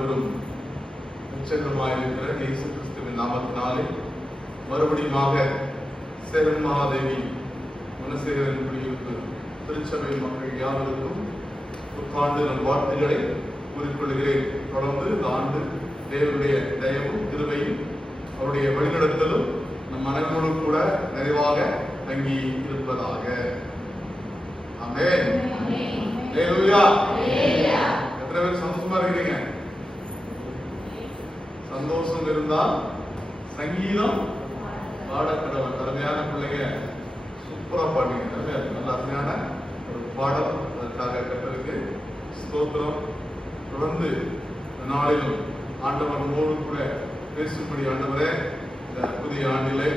ஆண்டவரும் உச்சகமாயிருக்கிற இயேசு கிறிஸ்துவின் நாமத்தினாலே மறுபடியுமாக சேரன் மகாதேவி குணசேகரன் குடியிருப்பு திருச்சபை மக்கள் யாவருக்கும் புத்தாண்டு நல்வாழ்த்துக்களை கூறிக்கொள்கிறேன். தொடர்ந்து இந்த ஆண்டு தேவனுடைய தயவும் கிருபையும் அவருடைய வழிநடத்தலும் நம் மனங்களோடு கூட நிறைவாக தங்கி இருப்பதாக. ஆமென். ஹல்லேலூயா. எத்தனை பேர் சந்தோஷமா இருக்கிறீங்க? சந்தோஷம் இருந்தால் சங்கீதம் பாடக்கடவுள். அருமையான பிள்ளைங்க, சூப்பரா பாடுங்க. நல்ல அருமையான ஒரு பாடல். அதற்காக கர்த்தருக்கு ஸ்தோத்திரம். தொடர்ந்து நாளிலும் ஆண்டவர் நம்மோடு கூட பேசும்படி ஆண்டவரே இந்த புதிய ஆண்டிலே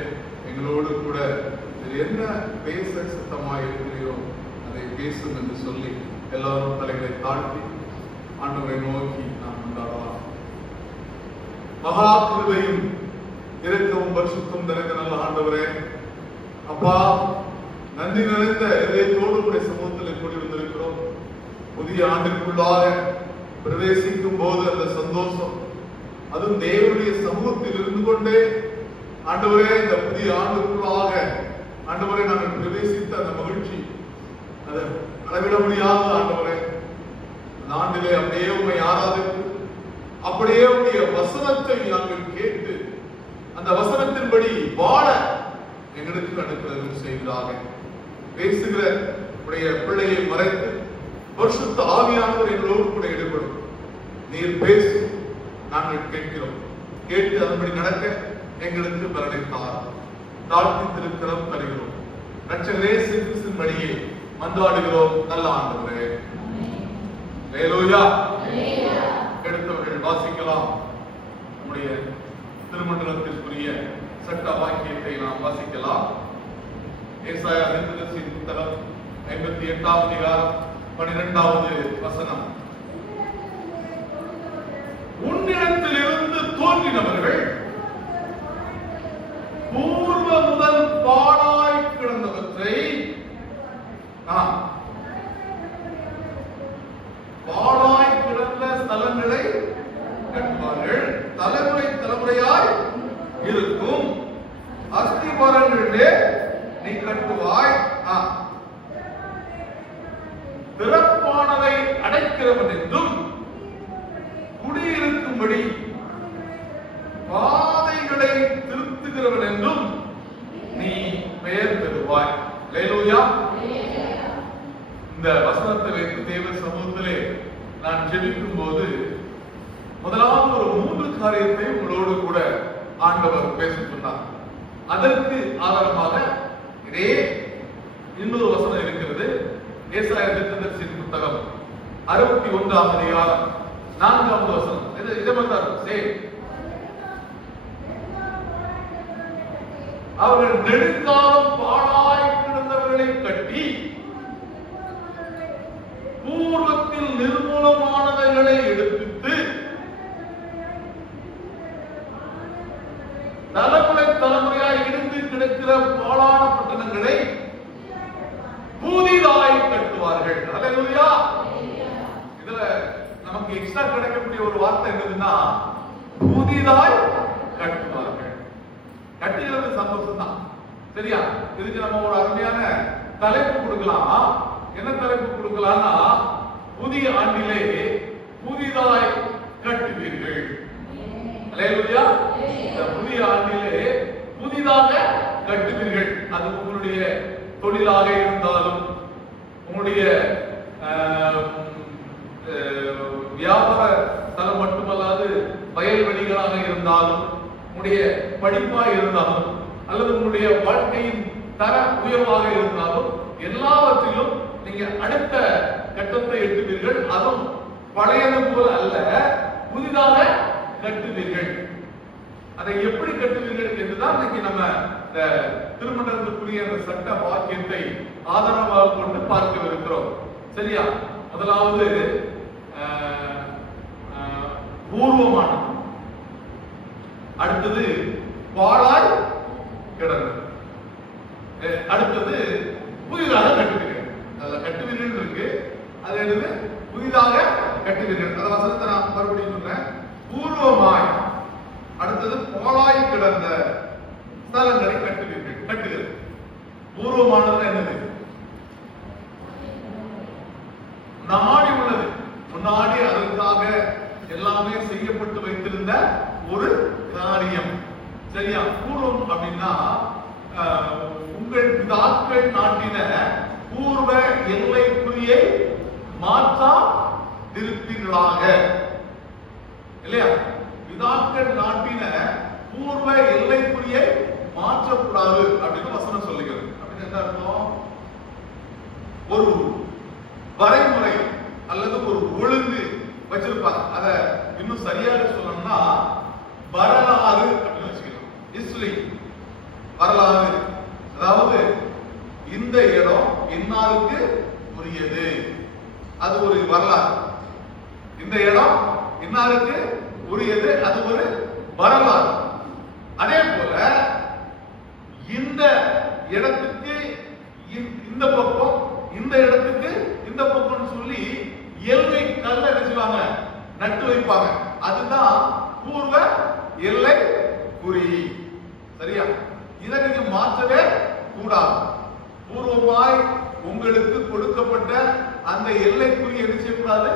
எங்களோடு கூட என்ன பேச சித்தமாக இருக்கிறீரோ அதை பேசும் என்று சொல்லி எல்லாரும் தலைகளை தாழ்த்தி ஆண்டவரை நோக்கி நாம் கொண்டாடலாம். மகா கிருபையும் இரக்கமும் பரிசுத்தமும் நிறைந்த நல்ல ஆண்டவரே, அப்பா, நன்றி நிறைந்த இதயத்தோடு கூட சமூகத்தில் கூடி வந்திருக்கிறோம். புதிய ஆண்டிற்குள்ளாக பிரவேசிக்கும் போது அந்த சந்தோஷம், அதுவும் தேவனுடைய சமூகத்தில் இருந்து கொண்டே ஆண்டவரே இந்த புதிய ஆண்டுக்குள்ளாக ஆண்டவரை நாங்கள் பிரவேசித்த அந்த மகிழ்ச்சி அதை அளவிட முடியாத ஆண்டவரே. அந்த ஆண்டிலே அப்படியே உண்மை ஆராதித்து அப்படியே உடைய வசனத்தை நாங்கள் கேட்டு அந்த வசனத்தின்படி வாழ எங்களுக்கு அனுப்புதலும் செய்வதாக. பேசுகிற உடைய பிள்ளையை மறைத்து பரிசுத்த ஆவியானவர் எங்களோடு கூட ஈடுபடும். நீர் பேசு, நாங்கள் கேட்கிறோம். கேட்டு அதன்படி நடக்க எங்களுக்கு பலனைத்தார். தாழ்த்தி திருக்கிறோம், தருகிறோம். இரட்சகரே இயேசு கிறிஸ்துவின் வழியே மன்றாடுகிறோம் நல்ல ஆண்டவரே. ஹல்லேலூயா. எடுத்தவர்கள் வாசிக்கலாம். நம்முடைய திருமண்டலத்திற்குரிய சட்ட வாக்கியத்தை நாம் வாசிக்கலாம். ஏசாயா தீர்க்கதரிசியின் புத்தகம் 58ஆம் அதிகாரம் 12வது வசனம். உன்னிடத்திலிருந்து தோன்றினவர்கள் பூர்வ முதல் பாழாய் கிடந்தவற்றை பாழாய் கிடந்த ஸ்தலங்களை கட்டுவார்கள். தலைமுறை தலைமுறையாய் இருக்கும் அஸ்திவாரங்களிலே நீ கட்டுவாய். பிறப்பானதை அடைக்கிறவன் என்றும் குடியிருக்கும்படி பாதைகளை திருத்துகிறவன் என்றும் நீ பெயர் பெறுவாய். ஹல்லேலூயா. இந்த வசனத்தை வைத்து தேவ சமூகத்திலே நான் ஜெபிக்கும் போது முதலாவது ஒரு 3 காரியத்தை உங்களோடு கூட ஆண்டவர் பேசிக் கொண்டார். அதற்கு ஆதாரமாக இதே இன்னொரு வசனம் இருக்கிறது. ஏசாயா தீர்க்கதரிசியின் புத்தகம் 61ஆம் அதிகாரம் 4வது வசனம். அவர்கள் நெடுங்காலம் பாழாய் கிடந்தவர்களை கட்டி பூர்வத்தில் நிர்மூலமானவைகளை எடுத்து தலைமுறை தலைமுறையாய் இருந்து கிடக்கிற பாழான பட்டணங்களை புதிதாய் கட்டுவார்கள். ஹல்லேலூயா. இதுல நமக்கு எக்ஸ்ட்ரா கிடைக்கக்கூடிய ஒரு வார்த்தை என்னதுன்னா புதிதாய் கட்டுவார்கள். கட்டுகிறது சந்தோஷம் தான், சரியா? இதுக்கு நம்ம ஒரு அருமையான தலைப்பு கொடுக்கலாம். என்ன தலைப்பு கொடுக்கலாம்னா புதிய ஆண்டிலே புதிதாய் கட்டுவீர்கள். ஹல்லேலூயா. இந்த புதிய ஆண்டிலே புதிதாக கட்டுவீர்கள். அது உங்களுடைய தொழிலாக இருந்தாலும், உங்களுடைய வியாபார தலம் மட்டுமல்லாது வயல்வெளிகளாக இருந்தாலும், உங்களுடைய படிப்பாக இருந்தாலும், அல்லது உங்களுடைய வாழ்க்கையின் தர உயர்வாக இருந்தாலும், எல்லாவற்றிலும் நீங்க அடுத்த கட்டத்தை எட்டுவீர்கள். அதுவும் பழையது போல அல்ல, புதிதாக கட்டுவீர்கள். அதை எப்படி கட்டுவீர்கள் என்றுதான் இன்னைக்கு நம்ம இந்த திருமண்டலத்துக்குரிய அந்த சட்ட வாக்கியத்தை ஆதாரமாக கொண்டு பார்க்கவிருக்கிறோம், சரியா? முதலாவது பூர்வமானது, அடுத்தது பாழாய் கிடந்தது, அடுத்தது புதிதாக கட்டுவீர்கள். அதுல கட்டுவீர்கள் இருக்கு, அது என்னது? புதிதாக கட்டுவீர்கள். அந்த வசனத்தை நான் மறுபடியும் சொல்றேன். பூர்வமாய், அடுத்தது பாழாய் கிடந்த ஸ்தலங்களை கட்டுவீர்கள். கட்டுகிறது. பூர்வமானது என்னது? நாடி உள்ளது, முன்னாடி அதற்காக எல்லாமே செய்யப்பட்டு வைத்திருந்த ஒரு காரியம். சரியா? பூர்வம் அப்படின்னா உங்கள் பிதாக்கள் நாட்டின பூர்வ எல்லைக்குறியை மாற்றா இருப்பீர்களாக. இல்லையா? பிதாக்கள் நாட்டின பூர்வ எல்லைக்குறியை மாற்றக்கூடாது அப்படின்னு வசனம் சொல்லுகிறது. அப்படின்னு என்ன அர்த்தம்? ஒரு வரைமுறை அல்லது ஒரு ஒழுங்கு வச்சிருப்பாங்க. அத இன்னும் சரியாக சொல்லணும்னா வரலாறு அப்படின்னு வச்சுக்கலாம். ஹிஸ்டரி, வரலாறு. அதாவது இந்த இடம் இன்னாருக்கு உரியது, அது ஒரு வரலாறு. இந்த இடம் இன்னாருக்கு உரியது, அது ஒரு வரலாறு. அதே போல இந்த இடத்துக்கு இந்த பக்கம், இந்த இடத்துக்கு இந்த பக்கம் சொல்லி எல்லை கல்ல நினைச்சுவாங்க, நட்டு வைப்பாங்க. அதுதான் பூர்வ எல்லை குறி. சரியா? இதை நீங்க மாற்றவே கூடாது. பூர்வமாய் உங்களுக்கு கொடுக்கப்பட்ட அந்த எல்லைக்குறி என்ன செய்யக்கூடாது?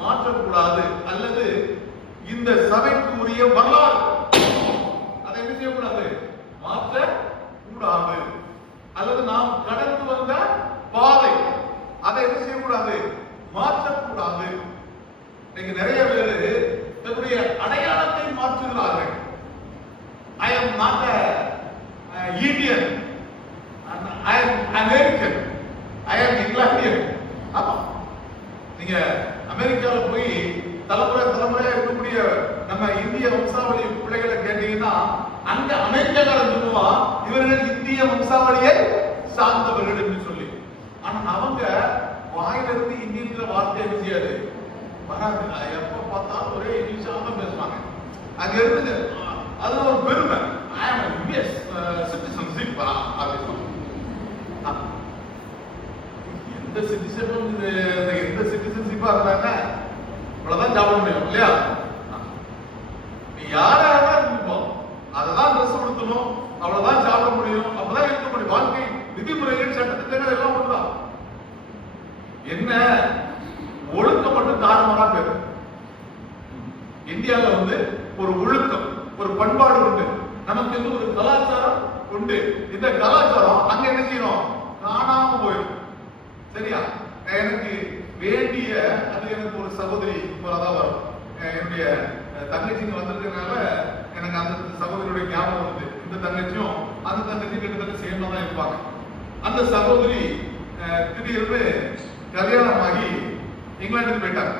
மாற்றக்கூடாது. அல்லது இந்த சபைக்கு உரிய வரலாறு அதை என்ன செய்யக்கூடாது? மாற்ற கூடாது. அல்லது நாம் கடந்து வந்த பாதை அதை என்ன செய்யக்கூடாது? மாற்றக்கூடாது. இன்னைக்கு நிறைய பேரு தன்னுடைய அடையாளத்தை மாற்றுகிறார்கள். I am not a Indian, I am American, I am Englandian. ஆமா, நீங்க அமெரிக்கால போய் தலைமுறை தலைமுறையா இருக்கக்கூடிய நம்ம இந்திய வம்சாவளி பிள்ளைகளை கேட்டீங்கன்னா அங்க அமெரிக்காக்காரன் சொல்லுவான் இவர்கள் இந்திய வம்சாவளியை சார்ந்தவர்கள் என்று சொல்லி. ஆனா அவங்க வாயிலிருந்து இந்தியன்ற வார்த்தை என்ன செய்யாது? வராது. எப்ப பார்த்தாலும் ஒரே இங்கிலீஷாக தான் பேசுவாங்க. அங்க இருந்து அது ஒரு பெருமை. I am a US citizenship அப்படின்னு. எந்த சிட்டிசன்ஷிப்பா இருந்தாங்க இவ்வளவுதான் சாப்பிட முடியும் இல்லையா? நீ யாராக இருப்போம் அததான் ட்ரெஸ் கொடுத்தணும், அவ்வளவுதான் சாப்பிட முடியும், அப்பதான் இருக்க முடியும். வாழ்க்கை விதிமுறைகள் சட்டத்திட்டங்கள் எல்லாம் ஒன்றுதான். என்ன ஒழுக்கம் மட்டும் தாறுமாறா பேரு. இந்தியாவில் வந்து ஒரு ஒழுக்கம், ஒரு பண்பாடு உண்டு. நமக்கு வந்து ஒரு கலாச்சாரம் உண்டு. இந்த கலாச்சாரம் அங்க என்ன செய்யணும்? காணாம போயிடும். சரியா? எனக்கு வேண்டிய அது எனக்கு ஒரு சகோதரி போலதான் வரும். என்னுடைய தங்கச்சிங்க வந்திருக்கனால எனக்கு அந்த சகோதரியுடைய ஞாபகம் வந்து இந்த தங்கச்சியும் அந்த தங்கச்சியும் கிட்டத்தட்ட சேர்ந்தா தான் இருப்பாங்க. அந்த சகோதரி திடீர்னு கல்யாணம் ஆகி இங்கிலாந்துக்கு போயிட்டாங்க.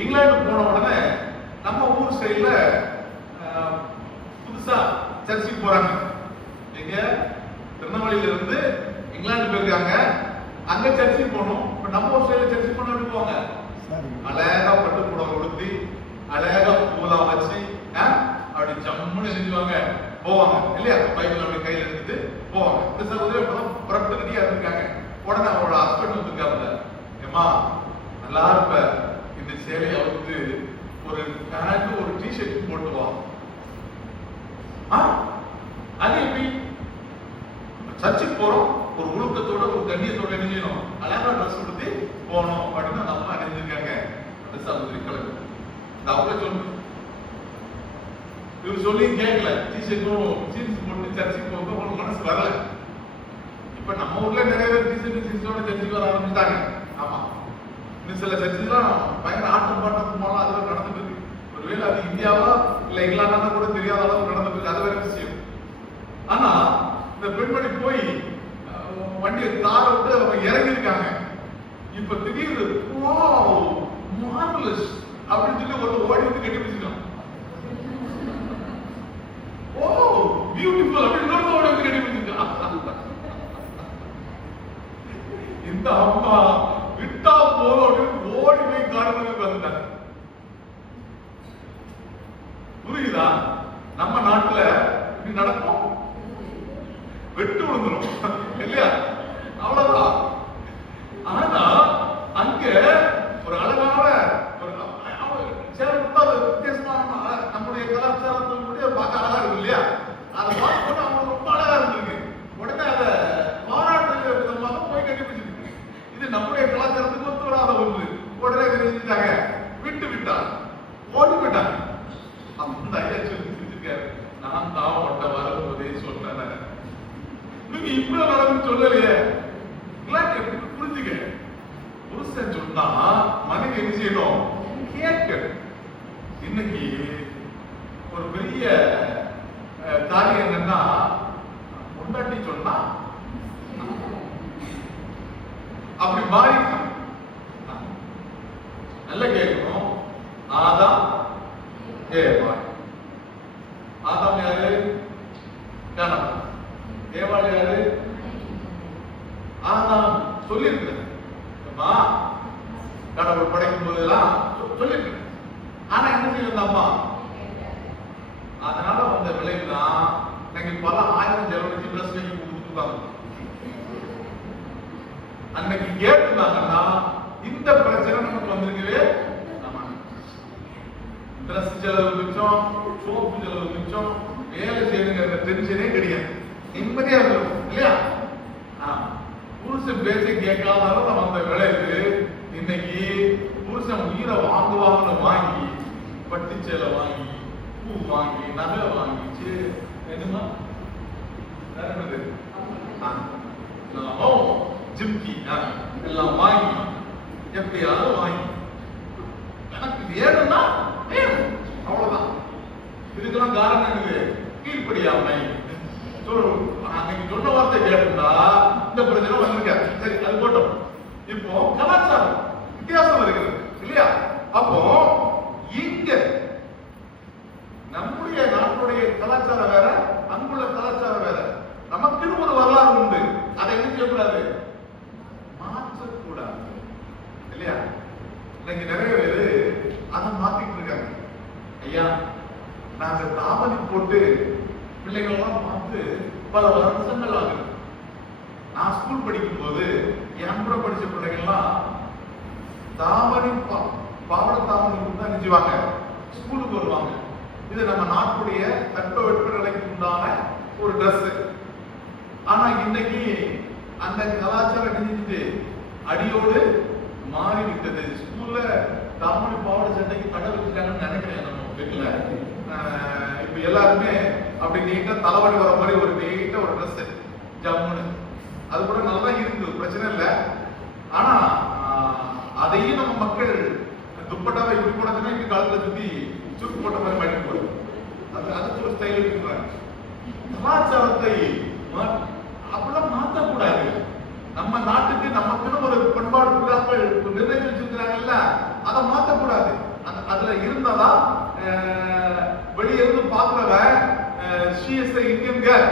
இங்கிலாந்து போன உடனே நம்ம ஊர் சைடுல புதுசா சர்ச்சுக்கு போறாங்க. எங்க திருநெல்வேலியில இருந்து இங்கிலாந்து போயிருக்காங்க. அங்க சர்ச்சுக்கு போகணும். இப்ப நம்ம ஊர் சைடுல சர்ச்சுக்கு போன எப்படி போவாங்க? அழகா பட்டு புடவை உடுத்தி அழகா பூலாம் வச்சு அப்படி ஜம்முன்னு செஞ்சுவாங்க போவாங்க இல்லையா? பைபிள் அப்படி கையில எடுத்துட்டு போவாங்க. இந்த சகோதரி புறப்பட்டு ரெடியா இருக்காங்க. உடனே அவரோட ஹஸ்பண்ட் வந்துருக்காங்க. ஏமா நல்லா இருப்ப, இந்த சேலை அவருக்கு ஒரு பேண்ட் ஒரு டிஷர்ட் போட்டு வா. அது எப்படி? சர்ச்சுக்கு போறோம், ஒரு ஒழுக்கத்தோட ஒரு கண்ணியத்தோட என்ன செய்யணும்? அழகா ட்ரெஸ் கொடுத்து போகணும் அப்படின்னு அந்த அம்மா அணிஞ்சிருக்காங்க. அந்த சகோதரி கிளம்பு இந்த அவளை சொல்லு. இவர் சொல்லி கேட்கல. டிஷர்ட்டும் ஜீன்ஸ் போட்டு சர்ச்சுக்கு போக உங்களுக்கு மனசு வரல. இப்ப நம்ம ஊர்ல நிறைய பேர் டிஷர்ட் ஜீன்ஸோட சர்ச்சுக்கு வர ஆரம்பிச்சிட்டாங்க. ஆமா, இன்னும் சில சர்ச்செல்லாம் பயங்கர ஆட்டம் பாட்டம் போலாம் அதெல்லாம் நடந்துட்டு இருக்கு. ஒருவேளை அது இந்தியாவா இல்ல இங்கிலாண்டா கூட தெரியாத அளவுக்கு நடந்துட்டு இருக்கு. அது வேற விஷயம். ஆனா இந்த பெண்மணி போய் வண்டியை தார விட்டு அவங்க இறங்கி இருக்காங்க. இப்ப திடீர்னு மார்வலஸ் அப்படின்னு சொல்லி ஒரு ஓடி வந்து கட்டி பிடிச்சிட்டான். ஓ பியூட்டிஃபுல் அப்படின்னு ஓடி வந்து கட்டி பிடிச்சிட்டான். இந்த அம்மா விட்டா போதும் அப்படின்னு ஓடி போய் காரணத்துக்கு வந்துட்டாங்க. புரியுதா? நம்ம நாட்டுல இப்படி நடக்கும், வெட்டு விழுந்துரும் இல்லையா? அவ்வளவுதான். ஆனா சேலை கொடுத்தா அது வித்தியாசமான நம்முடைய கலாச்சாரத்தினுடைய பார்க்க அழகா இருக்கு இல்லையா? அதை பார்த்து அவங்க ரொம்ப அழகா இருந்திருக்கு. உடனே அதை பாராட்டுற விதமாக போய் கண்டுபிடிச்சிருக்கு. இது நம்முடைய கலாச்சாரத்துக்கு ஒத்து வராத ஒன்று. உடனே தெரிஞ்சுட்டாங்க, விட்டு விட்டாங்க, ஓடி விட்டாங்க. அந்த ஐயா சொல்லி செஞ்சிருக்காரு, நான் தான் ஒட்ட வரும்போதே சொன்னேன், நீங்க இவ்வளவு நடந்து சொல்லலையே. புரிஞ்சுக்க, புருஷன் சொன்னா மனைவி என்ன செய்யணும்? கேட்க. இன்னைக்கு ஒரு பெரிய காரியம் என்னன்னா, பொண்டாட்டி சொன்னா அப்படி மாறி நல்ல கேட்கணும். ஆதாம் ஏவாள். ஆதாம் யாரு? கணவன். ஏவாள் யாரு? ஆதாம் சொல்லியிருக்கிறார், கடவுள் படைக்கும் போதெல்லாம் சொல்லியிருக்கிறார். ஆனா என்ன செய்யும் அம்மா? அதனால வந்த விளைவுதான் இன்னைக்கு பல ஆயிரம் செலவழிச்சு ட்ரெஸ் வாங்கி கொடுத்துருக்காங்க. அன்னைக்கு கேட்டுருந்தாங்கன்னா இந்த பிரச்சனை நமக்கு வந்திருக்கவே. ட்ரெஸ் செலவு மிச்சம், சோப்பு செலவு மிச்சம், வேலை செய்யுங்கிற டென்ஷனே கிடையாது, நிம்மதியா இருக்கும் இல்லையா? புருஷன் பேச்சை கேட்காதாலும் நம்ம அந்த விளைவு இன்னைக்கு புருஷன் உயிரை வாங்குவாங்கன்னு வாங்கி, பட்டு சேலை வாங்கி, பூ வாங்கி, நகை வாங்கி, என்னமா ஜிம்கி எல்லாம் வாங்கி எப்பயாவது வாங்கி எனக்கு வேணும்னா வேணும், அவ்வளவுதான். இதுக்கெல்லாம் காரணம் என்னது? கீழ்ப்படியாமை. அன்னைக்கு சொன்ன வார்த்தை கேட்டா இந்த பிரச்சனை வந்திருக்க. சரி, அது போட்டோம். இப்போ கலாச்சாரம் வித்தியாசம் இருக்கிறது இல்லையா? அப்போ இங்க நம்முடைய நாட்டுடைய கலாச்சாரம் வேற, அங்குள்ள கலாச்சாரம் வேற. நமக்குன்னு ஒரு வரலாறு உண்டு, அதை என்ன செய்யக்கூடாது? மாற்றக்கூடாது இல்லையா? இன்னைக்கு நிறைய பேரு அதை மாத்திட்டு இருக்காங்க. ஐயா, நாங்க தாவணி போட்டு பிள்ளைகள் எல்லாம் பார்த்து பல வருஷங்கள் ஆகுது. நான் ஸ்கூல் படிக்கும் போது என் கூட படிச்ச பிள்ளைகள்லாம் தாவணி, பாவட தாவணி தான் நினைச்சுவாங்க, ஸ்கூலுக்கு வருவாங்க. இது நம்ம நாட்டுடைய தட்பவெட்ப நிலைக்கு உண்டான ஒரு ட்ரெஸ். ஆனா இன்னைக்கு அந்த கலாச்சாரம் நினைச்சிட்டு அடியோடு மாறிவிட்டது. ஸ்கூல்ல தாவணி பாவட சட்டைக்கு கடை வச்சுட்டாங்கன்னு நினைக்கிறேன் நம்ம வீட்டுல. இப்ப எல்லாருமே அப்படி நீட்டா தலைவலி வர மாதிரி ஒரு நீட்டா ஒரு ட்ரெஸ் ஜம்முன்னு, அது கூட நல்லா இருக்கு, பிரச்சனை இல்லை. ஆனா அதையும் நம்ம மக்கள் துப்பட்டாவை இப்படி போனதுன்னா இங்க காலத்துல சுத்தி சுருக்கு போட்ட மாதிரி மாட்டி போடுது. அதுக்கு ஒரு ஸ்டைல் இருக்கிறாங்க. கலாச்சாரத்தை அப்படிலாம் மாற்றக்கூடாது. நம்ம நாட்டுக்கு நமக்குன்னு ஒரு பண்பாடு விழாக்கள் நிர்ணயிச்சு வச்சிருக்கிறாங்கல்ல, அதை மாற்றக்கூடாது. அதுல இருந்தாதான் வெளியே இருந்து பாக்குறவன் she is an Indian girl,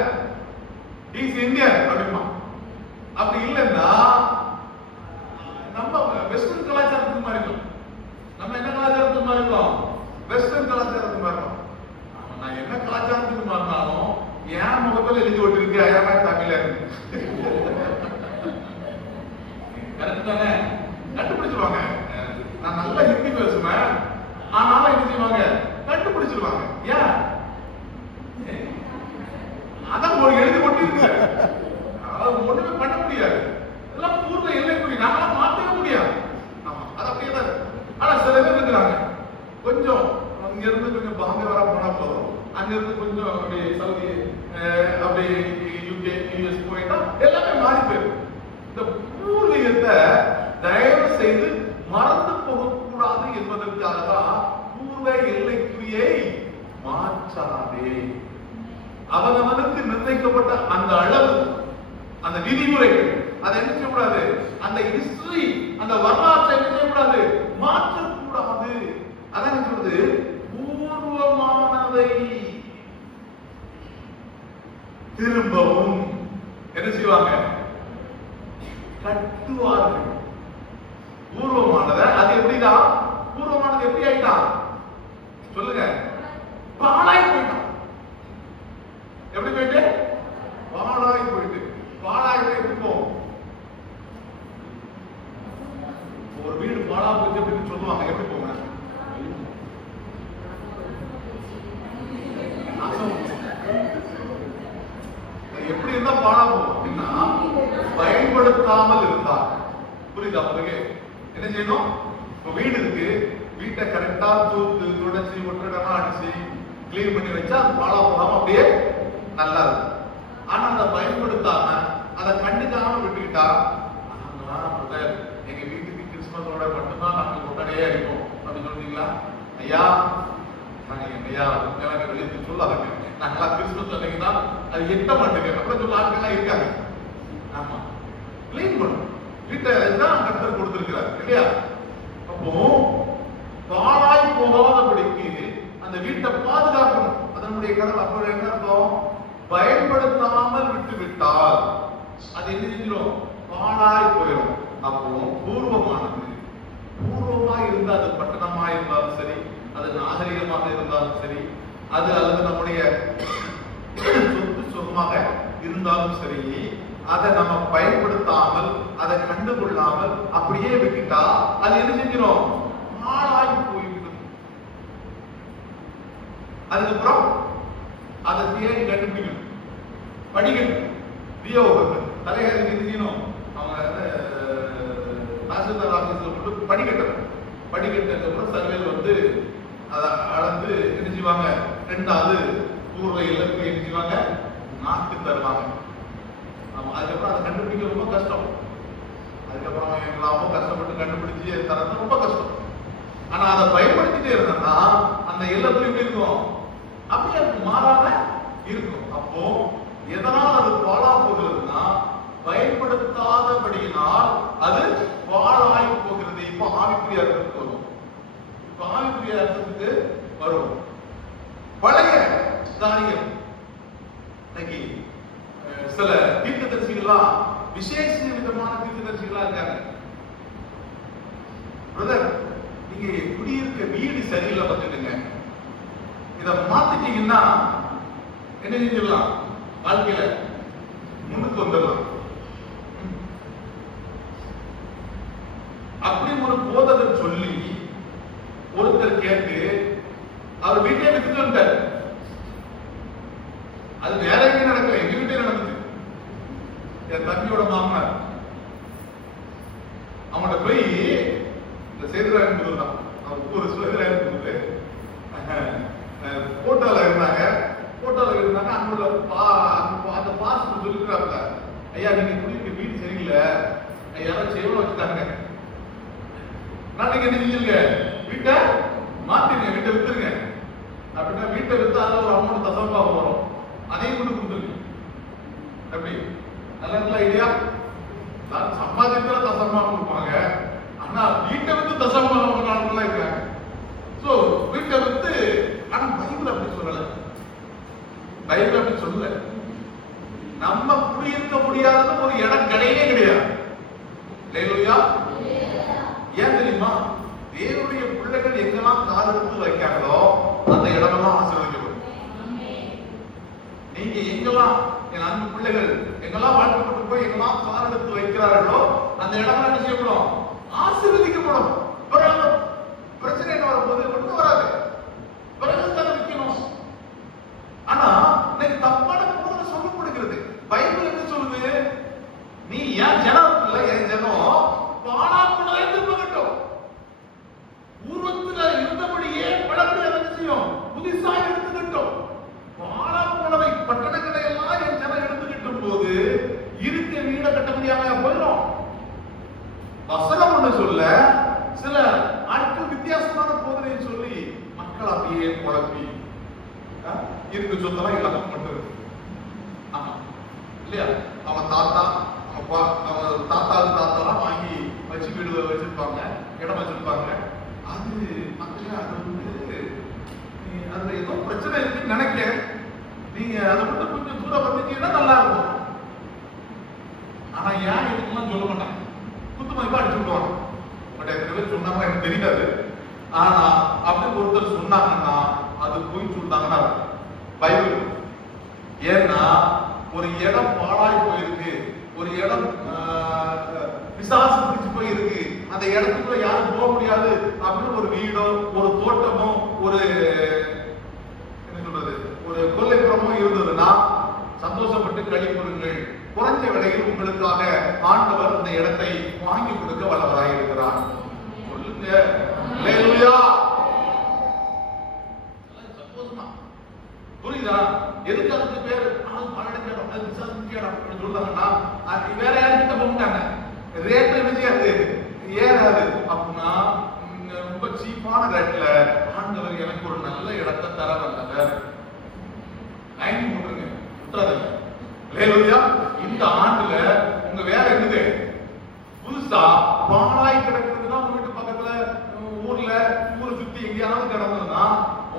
he is Indian அப்படிமா. அப்படி இல்லைன்னா நம்ம வெஸ்டர்ன் கலாச்சாரத்துக்கு மாதிரி இருக்கும். நம்ம என்ன கலாச்சாரத்துக்கு மாதிரி இருக்கோம்? வெஸ்டர்ன் கலாச்சாரத்துக்கு மாதிரி இருக்கும். நான் என்ன கலாச்சாரத்துக்கு மாறினாலும் என் முகத்துல எழுதி விட்டுருக்கு ஐயாமா தமிழன். கரெக்ட் தானே? கண்டுபிடிச்சிருவாங்க. நான் நல்லா ஹிந்தி பேசுவேன், ஆனாலும் என்ன செய்வாங்க? கண்டுபிடிச்சிருவாங்க. ஏன்? அதான் ஒரு எழுதி கொட்டிருக்கு, ஒண்ணுமே பண்ண முடியாது. இதெல்லாம் பூர்வ எல்லைக்குரிய, நாங்களாம் மாற்றவே முடியாது. ஆமா, அது அப்படியே தான். ஆனா சில பேர் இருக்கிறாங்க, கொஞ்சம் அங்க இருந்து கொஞ்சம் பாம்பே வர போனா போதும், அங்க இருந்து கொஞ்சம் அப்படியே சவுதி, அப்படியே யூகே, யூஎஸ் போயிட்டா எல்லாமே மாறி போயிடும். இந்த பூர்வீகத்தை தயவு செய்து மறந்து போகக்கூடாது என்பதற்காக தான் பூர்வ எல்லைக்குறியை மாற்றாதே. அவனவனுக்கு நிர்ணயிக்கப்பட்ட அந்த அளவு, அந்த விதிமுறைகள், அதை என்ன செய்யக்கூடாது? அந்த ஹிஸ்டரி, அந்த வரலாற்றை என்ன செய்யக்கூடாது? மாற்றக்கூடாது. அதான் சொல்றது, பூர்வமானதை திரும்பவும் என்ன செய்வாங்க? கட்டுவார்கள். பூர்வமானதை, அது எப்படிதான்? பூர்வமானது எப்படி ஆயிட்டான் சொல்லுங்க? பாழாய் போயிட்டான். எப்படி போயிட்டு? பாழாய் போயிட்டு. பாழாய் எப்படி போகும்? ஒரு வீடு பாழா போச்சு அப்படின்னு சொல்லுவாங்க. எப்படி போங்க? இருந்தா பாழா போகும் அப்படின்னா பயன்படுத்தாமல் இருந்தார். புரியுதா உங்களுக்கு? என்ன செய்யணும்? இப்ப வீடு இருக்கு, வீட்டை கரெக்டா தூத்து துடைச்சி ஒட்டடமா அடிச்சு கிளீன் பண்ணி வச்சா அது பாழா போகாம அப்படியே நல்லா இருக்கும். ஆனா அதை பயன்படுத்தாம அதை கண்டுக்காம விட்டுக்கிட்டா எங்க வீட்டுக்கு கிறிஸ்துமஸோட மட்டும்தான் நாங்க கொண்டாடியே இருக்கோம் அப்படின்னு சொல்றீங்களா? ஐயா ஐயா வெளியே சொல்லாங்க, நாங்களா கிறிஸ்துமஸ் அன்னைக்குன்னா அது எட்ட மாட்டேங்க அப்படின்னு சொல்ல ஆட்கள்லாம் இருக்காங்க. ஆமா, கிளீன் பண்ணும் வீட்டை தான் கர்த்தர் கொடுத்திருக்கிறார் இல்லையா? அப்போ பாழாய் போகாதபடிக்கு அந்த வீட்டை பாதுகாக்கணும். அதனுடைய கதை அப்போ என்ன அர்த்தம்? பயன்படுத்தாமல் விட்டு விட்டால் அது என்ன செஞ்சிடும்? பாழாய் போயிடும். அப்போ பூர்வமானது பூர்வமா இருந்தா, அது பட்டணமா இருந்தாலும் சரி, அது நாகரிகமாக இருந்தாலும் சரி, அது அல்லது நம்முடைய சொத்து சொந்தமாக இருந்தாலும் சரி, அதை நம்ம பயன்படுத்தாமல் அதை கண்டுகொள்ளாமல் அப்படியே விட்டுட்டா அது என்ன செஞ்சிடும்? பாழாய் போய்விடும். அதுக்கப்புறம் அதை தேடி கண்டுபிடிக்கணும், படிக்கணும். தலையாரி செய்யணும். அவங்க தாசில்தார் ஆபீஸ்ல போட்டு படிக்கட்டணும். படிக்கட்டதுக்கு அப்புறம் சர்வேல வந்து அதை அளந்து என்ன செய்வாங்க? 2வது பூர்வ இலக்கு என்ன செய்வாங்க? நாக்கு தருவாங்க. அதுக்கப்புறம் அதை கண்டுபிடிக்க ரொம்ப கஷ்டம். அதுக்கப்புறம் எல்லாமும் கஷ்டப்பட்டு கண்டுபிடிச்சு தரது ரொம்ப கஷ்டம். ஆனா அதை பயன்படுத்திட்டே இருந்தா அந்த இலக்கு எப்படி இருக்கும்? அப்படியே மாறாம இருக்கும். அப்போ எதனால் அது பாழா போகிறதுனா பயன்படுத்தாதபடியினால் அது பாழாய் போகிறது. இப்ப ஆவிக்குரிய அர்த்தத்துக்கு வரும். இப்ப ஆவிக்குரிய அர்த்தத்துக்கு வரும். பழைய காரியம் இன்னைக்கு சில தீர்க்கதரிசிகள்லாம் விசேஷ விதமான தீர்க்கதரிசிகளா இருக்காங்க. பிரதர், நீங்க குடியிருக்க வீடு சரியில்லை பார்த்துட்டுங்க, இதை மாத்திட்டீங்கன்னா என்ன செஞ்சிடலாம்? வாழ்க்கையில முன்னுக்கு வந்துடலாம். அப்படி ஒரு போதகர் சொல்லி ஒருத்தர் கேட்டு அவர் வீட்டை வித்துட்டு வந்தார். அது வேற எங்கேயும் நடக்கல, எங்க வீட்டே நடந்தது. என் தம்பியோட மாமனார் அவங்கள்ட்ட போய் இந்த சேதுராயன் புதூர் தான், அவர் ஒரு சேதுராயன் புதூர் போட்டோல இருந்தாங்க. அங்குள்ள அந்த பாஸ்டர் சொல்லிக்கிறாப்ல, ஐயா நீங்க குடியிருக்க வீடு சரியில்லை, யாரும் சேவம் வச்சுட்டாங்க, நாளைக்கு என்ன செஞ்சிருங்க? வீட்டை மாத்திருங்க, வீட்டை வித்துருங்க. அப்படின்னா வீட்டை வித்து அது ஒரு அமௌண்ட் தசம்பாகம் வரும், அதையும் கொண்டு கொடுத்துருங்க. எப்படி நல்ல ஐடியா? சம்பாதிக்கிற தசம்பாகம் கொடுப்பாங்க, ஆனா வீட்டை வித்து தசம்பாகம் நாட்கள்லாம் இருக்காங்க. சோ வீட்டை வித்து, ஆனா பைபிள் அப்படி சொல்லல. பைபிள் அப்படி சொல்லல. நம்ம குடியிருக்க முடியாத ஒரு இடம் கிடையவே கிடையாது. ஏன் தெரியுமா? தேவனுடைய பிள்ளைகள் எங்கெல்லாம் கால் எடுத்து வைக்காங்களோ அந்த இடமெல்லாம் ஆசீர்வதிக்கப்படும். நீங்க எங்கெல்லாம் என் அன்பு பிள்ளைகள் எங்கெல்லாம் வாழ்க்கப்பட்டு போய் எங்கெல்லாம் கால் எடுத்து வைக்கிறார்களோ அந்த இடமெல்லாம் என்ன செய்யப்படும்? ஆசீர்வதிக்கப்படும். பிரச்சனை என்ன வரும்போது ஒன்றும் வராது, பிறகு தானே வைக்கணும். ஆனா இன்னைக்கு தப்பான போதனை சொல்லப்படுகிறது. பைபிள் என்ன சொல்லுது? நீ ஏன் ஜனம் இல்ல, என் ஜனம் பாழாக்குள்ள எதிர்பார்க்கட்டும். பூர்வத்துல இருந்தபடியே பழக்கூடிய அவசியம் புதுசா எடுத்துக்கிட்டோம். பாழாக்குள்ளவை பட்டணங்களை எல்லாம் என் ஜனம் எடுத்துக்கிட்டும் போது இருக்க வீட கட்ட முடியாம போயிடும். வசனம் ஒண்ணு சொல்ல, சில ஆட்கள் வித்தியாசமான போதனையை சொல்லி மக்கள் அப்படியே குழப்பி இருக்கு சொத்தெல்லாம் எல்லாத்துக்கும் மட்டும் ஆமா இல்லையா? அவன் தாத்தா அவன் தாத்தாலாம் வாங்கி வச்சு வீடு வச்சிருப்பாங்க, இடம் வச்சிருப்பாங்க. அது வந்து அதுல ஏதோ பிரச்சனை இருக்குன்னு நினைக்க, நீங்க அதை மட்டும் கொஞ்சம் தூரம் வந்துட்டீங்கன்னா நல்லா இருக்கும். ஆனா ஏன் இதுக்கெல்லாம் சொல்ல மாட்டாங்க, குத்து மதிப்பா அடிச்சு விடுவாங்க. பட் எத்தனை பேர் சொன்னாங்க எனக்கு தெரியாது. ஆனா அப்படி ஒருத்தர் சொன்னாங்கன்னா அது போய் சொல்லிட்டாங்கன்னா பைபிள். ஏன்னா ஒரு இடம் பாழாய் போயிருக்கு, ஒரு இடம் பிசாசு பிடிச்சு போயிருக்கு, அந்த இடத்துக்குள்ள யாரும் போக முடியாது அப்படின்னு ஒரு வீடோ ஒரு தோட்டமோ ஒரு என்ன சொல்றது ஒரு கொல்லைப்புறமோ இருந்ததுன்னா சந்தோஷப்பட்டு கழிப்புறுங்கள். உங்களுக்காக ஆண்டவர் இந்த இடத்தை வாங்கி கொடுக்க வல்லவராய் இருக்கிறார். சொல்லுங்க அல்லேலூயா. சந்தோஷமா புரியுதா? எதுக்கு அதுக்கு பேர் பன்னெண்டு கேடம் அது விசாரிச்சு கேடம் சொல்றாங்கன்னா வேற யாருக்கிட்ட போட்டாங்க ரேட் விஜயாது ஏறாது அப்படின்னா ரொம்ப சீப்பான ரேட்ல ஆண்டவர் எனக்கு ஒரு நல்ல இடத்தை தர வந்தவர். வாங்கி போட்டுருங்க, விட்டுறதில்லை. அல்லேலூயா. இந்த ஆண்டுல உங்க வேலை என்னது? புதுசா பாழாய் கிடக்குறதுன்னா உங்க வீட்டு பக்கத்துல ஊர்ல ஊரை சுத்தி எங்கேயாவது கிடந்ததுன்னா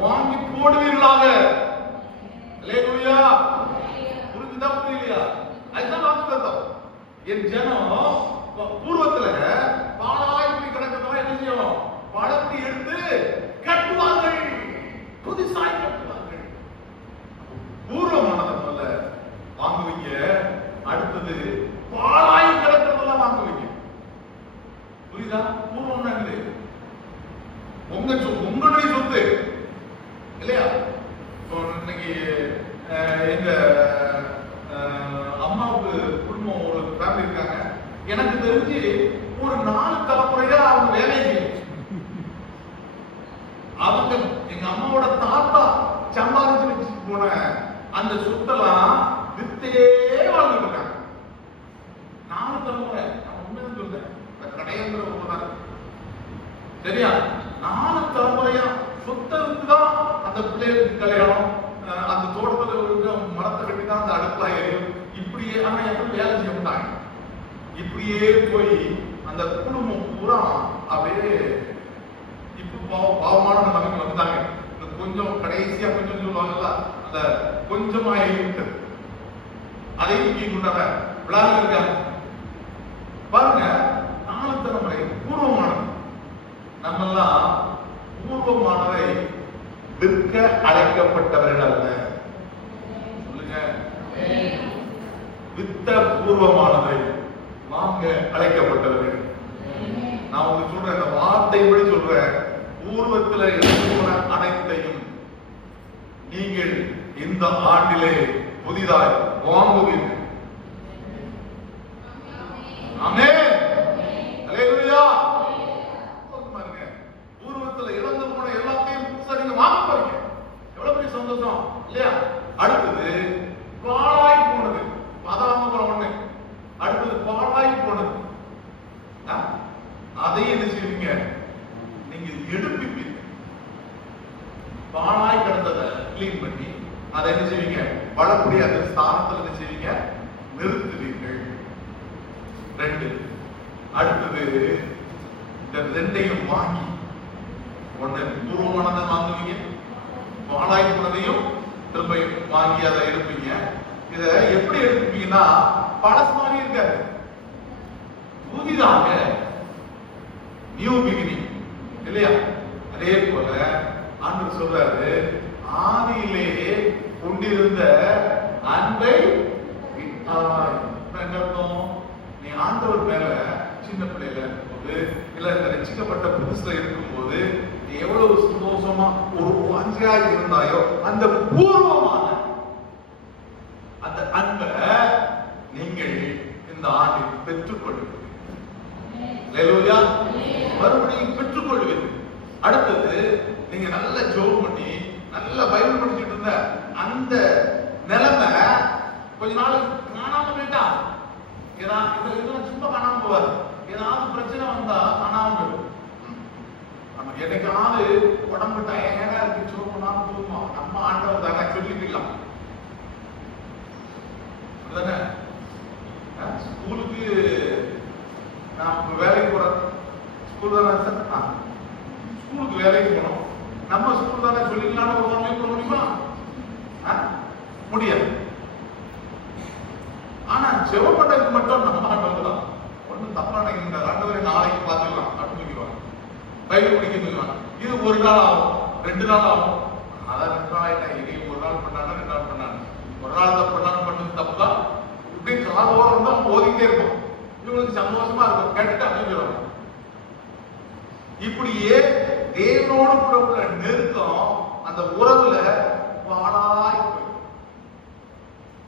வாங்கி போடுவீர்களாக. அல்லேலூயா. புரிஞ்சுதா புரியலையா? அதுதான் வாக்குத்தத்தம். என் ஜனம் பூர்வத்துல பாழாய் போய் கிடக்கிறதெல்லாம் என்ன செய்யும்? பழத்தை எடுத்து கட்டுவார்கள், புதுசாய் கட்டுவார்கள். பூர்வமானதை முதல்ல வாங்குவீங்க, அடுத்தது பாழாய் கிடக்கிறதெல்லாம் வாங்குவீங்க. புரியுதா? பூர்வம் என்னது? உங்களுடைய சொத்து இல்லையா? இன்னைக்கு எங்க அம்மாவுக்கு குடும்பம் ஒரு ஃபேமிலி இருக்காங்க. எனக்கு தெரிஞ்சு ஒரு 4 தலைமுறையா அவங்க வேலைக்கு அவங்க எங்க அம்மாவோட தாத்தா சம்பாதிச்சு வச்சு போன அந்த சொத்தெல்லாம் வித்தே வாழ்ந்துட்டு இருக்காங்க. 4 தலைமுறை. நான் உண்மையை சொல்றேன், கடையங்கிற ஒண்ணுதான் சரியா? 4 தலைமுறையா சொத்தை வித்துதான் அந்த பிள்ளைகளுக்கு கல்யாணம், அந்த தோட்டத்துல இருக்க மரத்தை கட்டிதான் அந்த அடுப்பா எரியும். இப்படியே ஆனா எப்படி வேலை செய்ய மாட்டாங்க. இப்படியே போய் அந்த குடும்பம் பூரா அப்படியே இப்ப பாவமான நிலைமைக்கு வந்தாங்க. கொஞ்சம் கடைசியா கொஞ்சம் சொல்லுவாங்கல்ல, அந்த கொஞ்சமா விட்டது அதை தூக்கி கொண்டாங்க விழாவில் இருக்காங்க. பாருங்க, 4 தலைமுறை பூர்வமானது. நம்மெல்லாம் பூர்வமானதை விற்க அழைக்கப்பட்டவர்கள் அல்ல. சொல்லுங்க, வித்த பூர்வமானதை வாங்க அழைக்கப்பட்டவர்கள். நான் உங்களுக்கு சொல்றேன், இந்த வார்த்தைப்படி சொல்றேன், பூர்வத்தில் எடுத்துக்கொண்ட அனைத்தையும் நீங்கள் இந்த ஆண்டிலே புதிதாய் வாங்குவீர்கள். ஆமென். அல்லேலூயா. பூர்வத்தில் இழந்து போன எல்லாத்தையும் புதுசா நீங்க வாங்க போறீங்க. எவ்வளவு பெரிய சந்தோஷம் இல்லையா? அடுத்தது பாழாய் போனது, அதான் ஒண்ணு. அடுத்தது பாழாய் போனது, அதையும் என்ன செய்வீங்க? நீங்க எடுப்பீங்க. பாழாய் கிடந்ததை கிளீன் பண்ணி அதை என்ன செய்வீங்க? வளக்கூடிய அந்த ஸ்தானத்தில் என்ன செய்வீங்க? நிறுத்துவீர்கள். 2. அடுத்தது இந்த 2ஐயும் வாங்கி, ஒண்ணு பூர்வமானதை வாங்குவீங்க, பாழாய் போனதையும் திரும்ப வாங்கி அதை எடுப்பீங்க. இதை எப்படி எடுப்பீங்கன்னா, பழசு மாதிரி இருக்காது, புதிதாக நியூ பிகினிங் இல்லையா? அதே போல ஆண்டவர் சொல்றாரு, ஆதியிலேயே கொண்டிருந்த அன்பை விட்டாய். என்ன அர்த்தம்? நீ ஆண்டவர் மேல சின்ன பிள்ளையில இருக்கும்போது இல்ல இந்த ரட்சிக்கப்பட்ட புதுசுல இருக்கும்போது நீ எவ்வளவு சந்தோஷமா ஒரு வாஞ்சையா இருந்தாயோ அந்த பூர்வமான அந்த அன்பை நீங்கள் இந்த ஆண்டில் பெற்றுக்கொள்வீர்கள். அல்லேலூயா. மறுபடியும் பெற்றுக்கொள்வீர்கள். அடுத்தது நீங்க நல்ல ஜெபம் பண்ணி நல்ல பைபிள் படிச்சுட்டு இருந்த அந்த நிலைமை கொஞ்ச நாள் காணாம போயிட்டா, ஏதாவது சும்மா காணாம போவார். ஏதாவது பிரச்சனை வந்தா காணாம போயிடும். நம்ம என்னைக்காவது உடம்பு டயர்டா இருக்கு, ஜெபம் பண்ணாம போகுமா? நம்ம ஆண்டவர் தானே சொல்லிக்கலாம். ஸ்கூலுக்கு நான் வேலைக்கு போறேன், ஸ்கூல் தானே சார், ஸ்கூலுக்கு வேலைக்கு போனோம், நம்ம ஸ்கூல் தானே சொல்லிக்கலாம்னு ஒரு வார்த்தை போட முடியுமா? முடியாது. ஆனா ஜெபம் பண்ணதுக்கு மட்டும் நம்ம ஆண்டவர் தான். ஒன்னும் தப்பா நினைக்கிற ஆண்டவரை நாளைக்கு பார்த்துக்கலாம் அப்படின்னு சொல்லிடுவாங்க. பைபிள் படிக்க சொல்லுவாங்க. இது ஒரு நாள் ஆகும், 2 நாள் ஆகும். அதான் 2 நாள் ஆயிட்டா, இனி ஒரு நாள் பண்ணாங்க, 2 நாள் பண்ணாங்க, ஒரு நாள் தான் பண்ணாலும் பண்ணது தப்பு தான். இப்படி காலோட வந்து அவங்க ஓதிக்கிட்டே இருப்போம். இவங்களுக்கு சந்தோஷமா இருக்கும், கேட்டுட்டு அமைஞ்சிருவாங்க. இப்படியே தேவனோடு கூட உள்ள நெருக்கம் அந்த உறவுல பாழாய் போய்,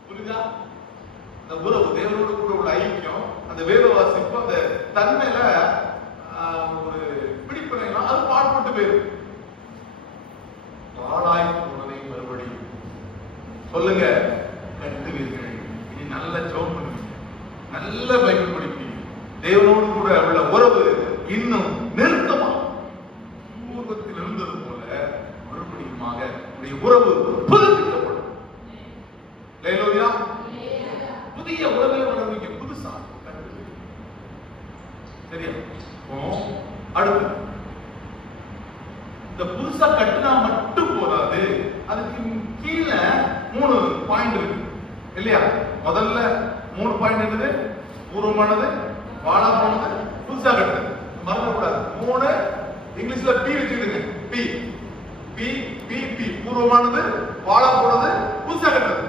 புரியுதா? அந்த உறவு தேவனோடு கூட உள்ள சொல்லுங்க, கட்டுவீர்கள். இனி நல்ல ஜெபம் பண்ணுவீங்க, நல்ல பைபிள் படிப்பீங்க, தேவனோடு கூட உள்ள உறவு இன்னும் நெருக்கமா பூர்வத்தில் இருந்தது போல மறுபடியுமாக உடைய உறவு புதுப்பிக்கப்படும். புதிய உறவை வளர்வீங்க, புதுசா. சரியா? அடுத்து, இந்த புதுசா கட்டுனா மட்டும் போதாது, அதுக்கு கீழே 3 பாயிண்ட் இருக்கு இல்லையா? முதல்ல 3 பாயிண்ட் என்னது? பூர்வமானது, வாழா போனது, புதுசா கட்டுறது. மறந்துடக்கூடாது. 3 இங்கிலீஷ்ல பி வச்சுக்கிடுங்க. பி பி பி பி பூர்வமானது, வாழா போனது, புதுசா கட்டுறது.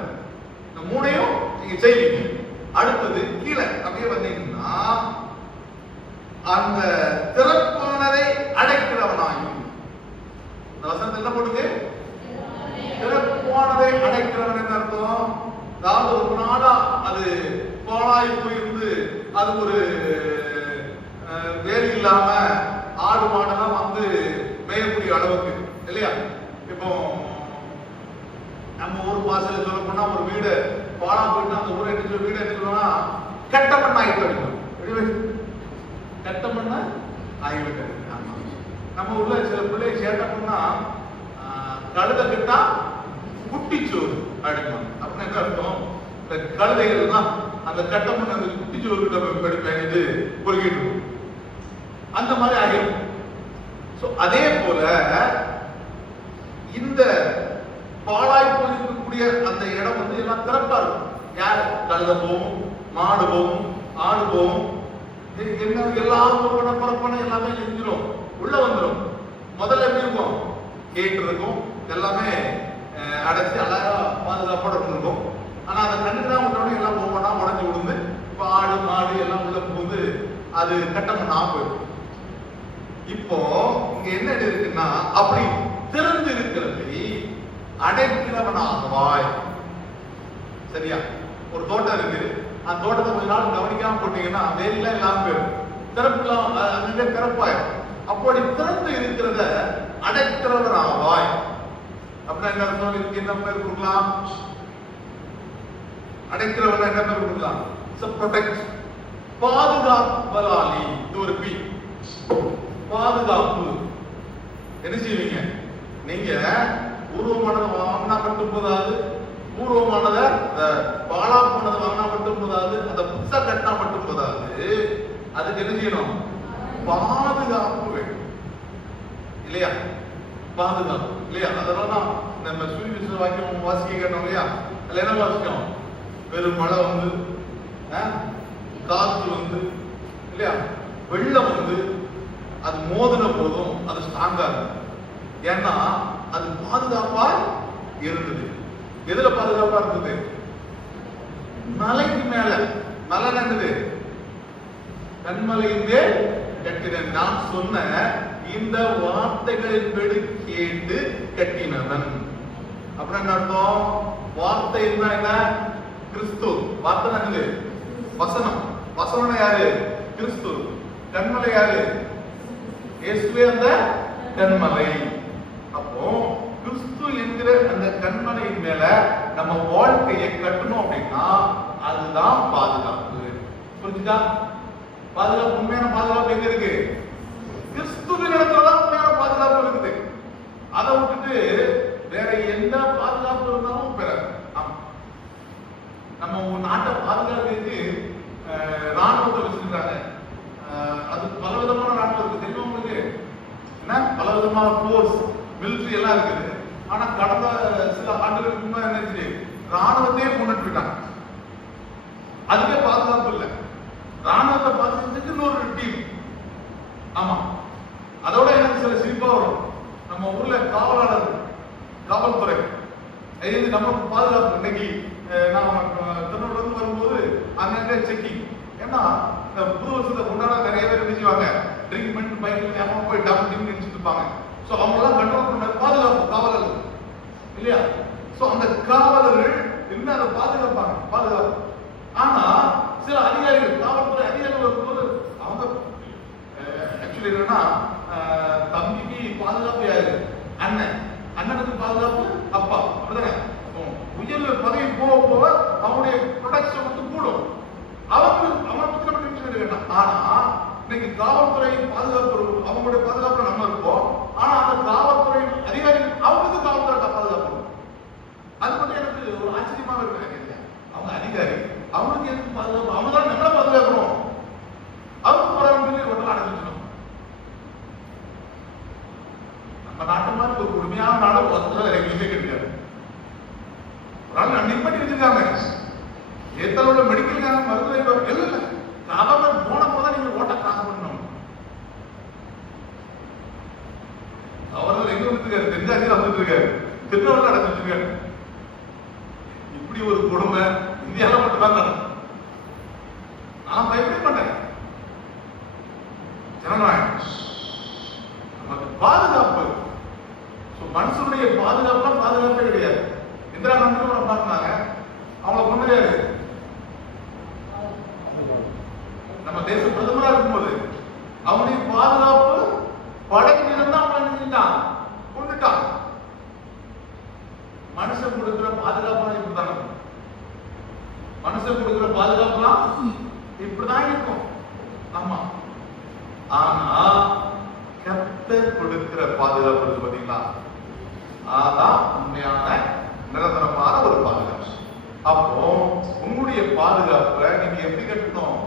இந்த 3ஐயும் நீங்க செய்வீங்க. அடுத்தது கீழே அப்படியே வந்தீங்கன்னா, அந்த திறப்பானதை அடைக்கிறவனாயும், இந்த வசனத்தில் என்ன போடுங்க? திறப்பானதை அடைக்கிறவன் என்ன அர்த்தம்? அதாவது ஒரு நாளா அது பாழாய் போயிருந்து அது ஒரு வேலை இல்லாம ஆடு மாடெல்லாம் வந்து மேயக்கூடிய அளவுக்கு இல்லையா? இப்போ நம்ம ஊர் பாசையில சொல்ல போனா, ஒரு வீடு பாழா போயிட்டு அந்த ஊரை எடுத்து வீடு எடுத்துக்கணும்னா கட்டமண் ஆகிட்டு இருக்கும். கட்டமண்ண ஆகிவிட்டு. நம்ம ஊர்ல சில பிள்ளை சேட்டை பண்ணா கழுதை கிட்டா குட்டிச்சோறு அடிப்பாங்க. அப்படின்னு என்ன அர்த்தம்? இந்த கழுதைகள் தான் அந்த கட்டமண்ண அந்த குட்டிச்சோறு கிட்ட படிப்பேன் பொறுக்கிட்டு அந்த மாதிரி ஆகிடும். அதே போல இந்த பாழாய் போயிருக்கக்கூடிய அந்த இடம் வந்து எல்லாம் திறப்பா இருக்கும். யார்? கழுதை போகும், மாடு போகும், ஆடு போகும், என்ன எல்லாரும் பரப்பன எல்லாமே செஞ்சிடும், உள்ள வந்துடும். முதல்ல எப்படி இருக்கும்? கேட்டு இருக்கும், எல்லாமே அடைச்சி அழகா பாதுகாப்போட இருக்கும். ஆனா அதை கண்டுதான் விட்டோட எல்லாம் ஒவ்வொன்றா உடஞ்சி விடுந்து இப்ப ஆடு மாடு எல்லாம் உள்ள போகுது, அது கட்டமண்ணா போயிடும். இப்போ இங்க என்ன இருக்குன்னா, அப்படி திறந்து இருக்கிறதை அடைக்கிறவனாகவாய். சரியா? ஒரு தோட்டம் இருக்கு, அந்த தோட்டத்தை கொஞ்ச நாள் கவனிக்காம போட்டீங்கன்னா வெயில எல்லாம் போயிடும், திறப்புலாம் அங்க திறப்பாயிரும். அப்படி திறந்து இருக்கிறத அடைக்கிறவனாவாய். அப்படின்னா என்ன அர்த்தம்? இதுக்கு என்ன பேர் கொடுக்கலாம்? அடைக்கிறவன் என்ன பேர் கொடுக்கலாம்? பாதுகாப்பலாளி. இது ஒரு பி. பாதுகாப்பு. என்ன செய்வீங்க நீங்க? பூர்வமானதை வாங்கினா மட்டும் போதாது, பூர்வமானதை பாழா போனதை வாங்கினா மட்டும் போதாது, அதை புதுசா கட்டினா மட்டும் போதாது, அதுக்கு என்ன செய்யணும்? பாதுகாப்பு வேண்டும் இல்லையா? பாதுகாப்பு இல்லையா? அதனாலதான் நம்ம சுவிசேஷ வாக்கியம் வாசிக்க கேட்டோம் இல்லையா? அதுல என்ன வாசிக்கும்? வெறும் மழை வந்து, காற்று வந்து இல்லையா, வெள்ளம் வந்து அது மோதின போதும் அது ஸ்ட்ராங்கா இருக்கு. ஏன்னா அது பாதுகாப்பா இருந்தது. எதுல பாதுகாப்பா இருந்தது? மலைக்கு மேல. மலை என்னது? கண்மலையின் மேல் கட்டினேன். நான் சொன்ன இந்த வார்த்தைகளின்படி கேட்டு கட்டினவன். அப்புறம் என்ன அர்த்தம்? வார்த்தை என்ன? கிறிஸ்து. வார்த்தை என்னது? வசனம். வசனம் யாரு? கிறிஸ்து. கண்மலை யாரு? இயேசுவே அந்த கண்மலை. அப்போ கிறிஸ்து என்கிற அந்த கண்மலையின் மேல நம்ம வாழ்க்கையை கட்டணும் அப்படின்னா அதுதான் பாதுகாப்பு. புரிஞ்சுதா? பாதுகாப்பு, உண்மையான பாதுகாப்பு எங்க இருக்கு? கிறிஸ்துவின் இடத்துலதான் உண்மையான பாதுகாப்பு இருக்குது. அதை விட்டுட்டு வேற எந்த பாதுகாப்பு இருந்தாலும் பெறாது. நம்ம நாட்டை பாதுகாப்புக்கு ராணுவத்தை வச்சிருக்காங்க. அது பலவிதமான ராணுவம் இருக்கு, தெரியும் உங்களுக்கு? என்ன பலவிதமான போர்ஸ், மிலிட்டரி எல்லாம் இருக்குது. ஆனா கடந்த சில ஆண்டுகளுக்கு முன்னாடி என்ன ராணுவத்தையே கொண்டுட்டு போயிட்டாங்க. அதுக்கே பாதுகாப்பு இல்லை. ராணுவத்தை பாதுகாக்கிறதுக்கு இன்னொரு டீம். ஆமா, அதோட எனக்கு சில சிரிப்பா வரும். நம்ம ஊர்ல காவலாளர், காவல்துறை நமக்கு பாதுகாப்பு. இன்னைக்கு நான் திருநெல்வேலியில இருந்து வரும்போது அங்கங்க செக்கிங். ஏன்னா புது வருஷத்தை கொண்டாட நிறைய பேர் நினைச்சுவாங்க, ட்ரிங்க் பண்ணி பைக்ல அம்மா போய் டவுன் நினைச்சிட்டு இருப்பாங்க. சோ அவங்க எல்லாம் கண்ட்ரோல் பண்ண பாதுகாப்பு காவலர்கள் இல்லையா? சோ அந்த காவலர்கள் என்ன அதை பாதுகாப்பாங்க, பாதுகாப்பு. ஆனா சில அதிகாரிகள், காவல்துறை அதிகாரிகள் வரும்போது அவங்க ஆக்சுவலி என்னன்னா, தம்பிக்கு பாதுகாப்பு யாரு? அண்ணன், அண்ணனுக்கு பாதுகாப்பு அப்பா, அப்படிதானே? உயர் பதவி போக போக அவனுடைய ப்ரொடக்ஷன் வந்து கூடும். அவன் பத்தி நம்ம டென்ஷன் எடுக்க வேண்டாம். ஆனா இன்னைக்கு காவல்துறை பாதுகாப்பு இருக்கும், அவங்களுடைய பாதுகாப்பு நம்ம இருப்போம். ஆனா அந்த காவல்துறை அதிகாரிகள் அவங்களுக்கு காவல்துறை பாதுகாப்பு. அது மட்டும் எனக்கு ஒரு ஆச்சரியமாக இருக்கு. அவங்க அதிகாரி அவங்களுக்கு எதுக்கு பாதுகாப்பு? அவங்க தான் நம்மள பாதுகாக்கணும். அவங்க போறாங்க ஒன்றும் அடைஞ்சிடணும். நம்ம நாட்டு மாதிரி ஒரு கொடுமையான நாடு ஒருத்தர் எங்கேயுமே கிடையாது. ஒரு நாள் நான் நிப்பட்டி வச்சிருக்காங்க. ஏத்தலோட மெடிக்கல் மருத்துவ இல்ல கவர்மெண்ட் போன போதான் நீங்க ஓட்ட காசு பண்ணணும். அவர் எங்க வந்துருக்காரு? தென்காசியில் வந்துருக்காரு, திருநெல்வேலி நடந்துருக்காரு. இப்படி ஒரு கொடுமை இந்தியாவில் மட்டும்தான் நடக்கும். நான் பயப்பட மாட்டேன். ஜனநாயகம் நமக்கு பாதுகாப்பு. மனுஷனுடைய பாதுகாப்புலாம் பாதுகாப்பே கிடையாது. இந்திரா காந்தி பார்த்தாங்க, அவங்கள கொண்டு நம்ம தேச பிரதமரா இருக்கும்போது அவனுடைய பாதுகாப்பு படையிலிருந்து அவன் செஞ்சான், கொண்டுட்டான். மனுஷன் கொடுக்கிற பாதுகாப்பு இப்படிதான். மனுஷன் கொடுக்கிற பாதுகாப்புலாம் இப்படிதான் இருக்கும். ஆமா, ஆனா கர்த்தர் கொடுக்கிற பாதுகாப்பு இருக்கு பாத்தீங்களா, அதான் உண்மையான நிரந்தரமான ஒரு பாதுகாப்பு. அப்போ உங்களுடைய பாதுகாப்பை நீங்க எப்படி கட்டணும்?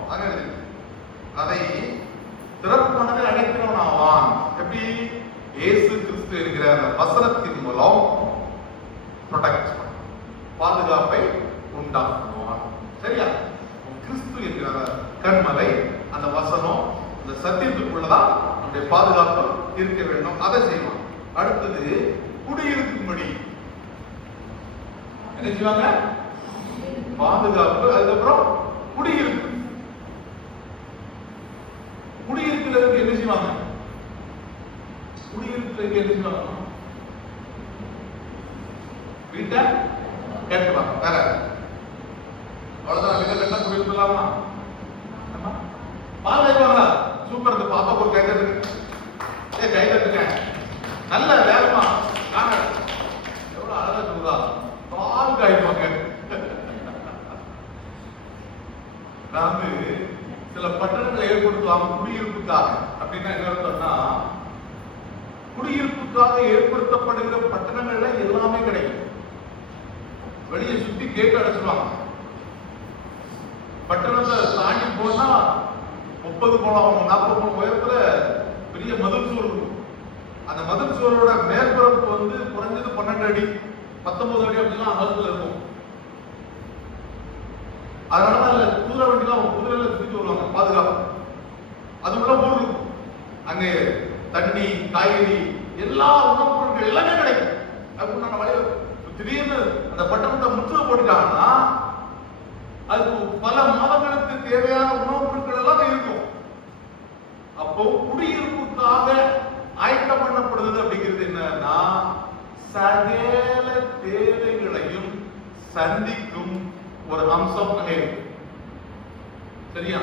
அதை திறப்பானதை அடைக்கிறவன் ஆவான். எப்படி? இயேசு கிறிஸ்து என்கிற அந்த வசனத்தின் மூலம் ப்ரொடெக்ட் பாதுகாப்பை உண்டாக்குவான். சரியா? கிறிஸ்து என்கிற கண்மலை, அந்த வசனம், அந்த சத்தியத்துக்குள்ளதான் நம்முடைய பாதுகாப்பு இருக்க வேண்டும். அதை செய்வான். அடுத்தது குடியிருக்கும்படி என்ன செய்வாங்க? பாதுகாப்பு. அதுக்கப்புறம் குடியிருக்கு. குடியிருக்கிறதுக்கு என்ன செய்வாங்க? குடியிருக்கிறதுக்கு என்ன செய்வாங்க? வீட்டை கேட்கலாம். வேற அவ்வளவுதான். வீட்டை கட்டா குடியிருக்கலாமா? பாதுகாப்பாங்களா? சூப்பர். இந்த பாப்பா ஒரு கை தட்டுங்க. கை தட்டுங்க. நல்ல வேகமா காண எவ்வளவு அழகா சொல்லுதா? பால் காய்ப்பாங்க. நான் சில பட்டணங்களை ஏற்படுத்துவாங்க குடியிருப்புக்காக. அப்படின்னா என்ன அர்த்தம்னா, குடியிருப்புக்காக ஏற்படுத்தப்படுகிற பட்டணங்கள்ல எல்லாமே கிடைக்கும். வெளியே சுத்தி கேட்டு அடைச்சுவாங்க. பட்டணத்தை தாண்டி போனா 30 போலாம் 40 போன உயரத்துல பெரிய மதில் சுவர் இருக்கும். அந்த மதில் சுவரோட மேற்பரப்பு வந்து குறைஞ்சது 12 அடி 19 அடி அப்படிலாம் அகலத்துல இருக்கும். அதனால அதுல குதிரை வண்டிலாம் குதிரையில சுத்தி வருவாங்க பாதுகாப்பு. அது உள்ள போர் இருக்கும். அங்கே தண்ணி, காய்கறி, எல்லா உணவுப் பொருட்கள் எல்லாமே கிடைக்கும். அப்படின்னா வழியில திடீர்னு அந்த பட்டணத்தை முற்றுகை போட்டுட்டாங்கன்னா அதுக்கு பல மாதங்களுக்கு தேவையான உணவுப் பொருட்கள் எல்லாம் இருக்கும். அப்போ குடியிருப்புக்காக ஆயத்தம் பண்ணப்படுது அப்படிங்கிறது என்னன்னா, சகல தேவைகளையும் சந்திக்கும் ஒரு அம்சம் அங்கே இருக்கு. சரியா?